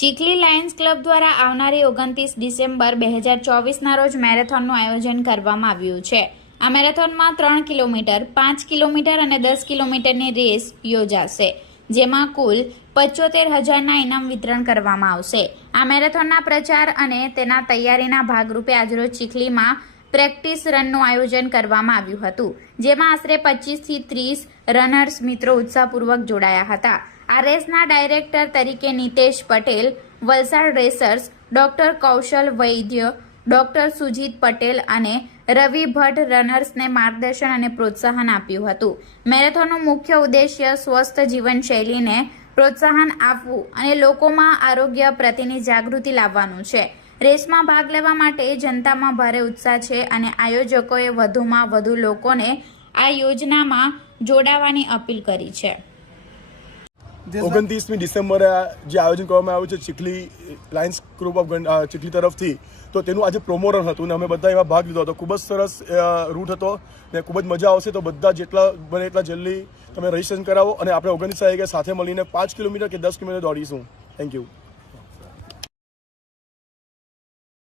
Chikhli Lions club દ્વારા આવનારી 29 December 2024ના રોજ મેરેથોનનું આયોજન કરવામાં આવ્યું છે। આ મેરેથોનમાં 3 કિલોમીટર, 5 કિલોમીટર અને 10 કિલોમીટરની રેસ યોજાશે, જેમાં કુલ 75,000ના ઇનામ વિતરણ કરવામાં આવશે। આ મેરેથોનના પ્રચાર અને તેના તૈયારીના ભાગરૂપે આજરોજ ચીખલીમાં પ્રેક્ટિસ રનનું આયોજન કરવામાં આવ્યું હતું, જેમાં આશરે 25 થી 30 રનર્સ મિત્રો ઉત્સાહપૂર્વક જોડાયા હતા। આ રેસના ડાયરેક્ટર તરીકે નિતેશ પટેલ, વલસાડ રેસર્સ, ડોક્ટર કૌશલ વૈદ્ય, ડોક્ટર સુજીત પટેલ અને રવિ ભટ્ટ રનર્સને માર્ગદર્શન અને પ્રોત્સાહન આપ્યું હતું। મેરેથોનનો મુખ્ય ઉદ્દેશ્ય સ્વસ્થ જીવનશૈલીને પ્રોત્સાહન આપવું અને લોકોમાં આરોગ્ય પ્રત્યેની જાગૃતિ લાવવાનું છે। રેસમાં ભાગ લેવા માટે જનતામાં ભારે ઉત્સાહ છે અને આયોજકોએ વધુમાં વધુ લોકોને આ યોજનામાં જોડાવાની અપીલ કરી છે। 29મી ડિસેમ્બરે જે આયોજન કરવામાં આવ્યું છે Chikhli Lions group of Chikhli તરફથી, તો તેનું આજે પ્રોમો રન હતું ને અમે બધા એમાં ભાગ લીધો હતો। ખૂબ જ સરસ રૂટ હતો ને ખૂબ જ મજા આવશે। તો બધા જેટલા બને એટલા જલ્દી તમે રજીસ્ટ્રેશન કરાવો અને આપણે 29 તારીખે સાથે મળીને 5 કિલોમીટર કે 10 કિલોમીટર દોડીશું। Thank you.